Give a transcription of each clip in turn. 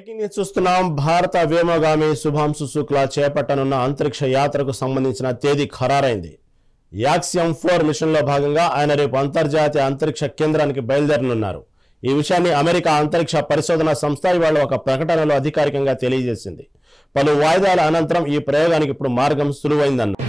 Breaking news చూస్తున్నాం. భారత వ్యోమగామి శుభాంశు శుక్లా చేపట్టనున్న అంతరిక్ష యాత్రకు సంబంధించిన తేదీ ఖరారైంది. యాక్సియం 4 మిషన్లో భాగంగా ఆయన రేపు అంతర్జాతీయ అంతరిక్ష కేంద్రానికి బయలుదేరనున్నారు. ఈ విషయాన్ని అమెరికా అంతరిక్ష పరిశోధన సంస్థ ఇవాళ ఒక ప్రకటనలో అధికారికంగా తెలియజేసింది. పలు వాయిదాల అనంతరం ఈ ప్రయోగానికి ఇప్పుడు మార్గం సులువైందన్నారు.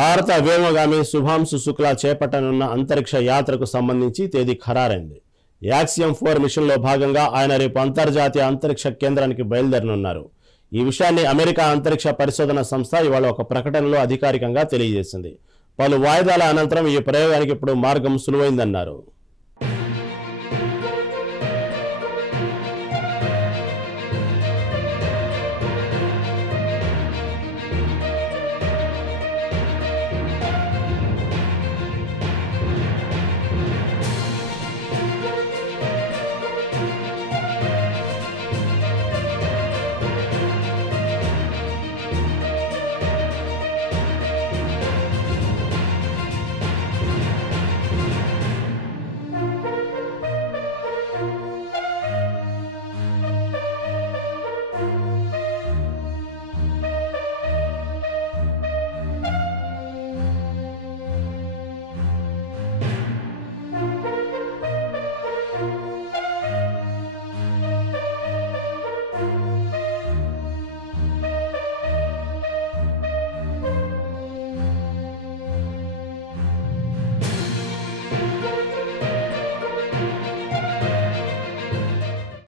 భారత వ్యోమగామి శుభాంశు శుక్లా చేపట్టనున్న అంతరిక్ష యాత్రకు సంబంధించి తేదీ ఖరారైంది. యాక్సియం 4 మిషన్లో భాగంగా ఆయన రేపు అంతర్జాతీయ అంతరిక్ష కేంద్రానికి బయలుదేరనున్నారు. ఈ విషయాన్ని అమెరికా అంతరిక్ష పరిశోధన సంస్థ ఇవాళ ఒక ప్రకటనలో అధికారికంగా తెలియజేసింది. పలు వాయిదాల అనంతరం ఈ ప్రయోగానికి ఇప్పుడు మార్గం సులువైందన్నారు.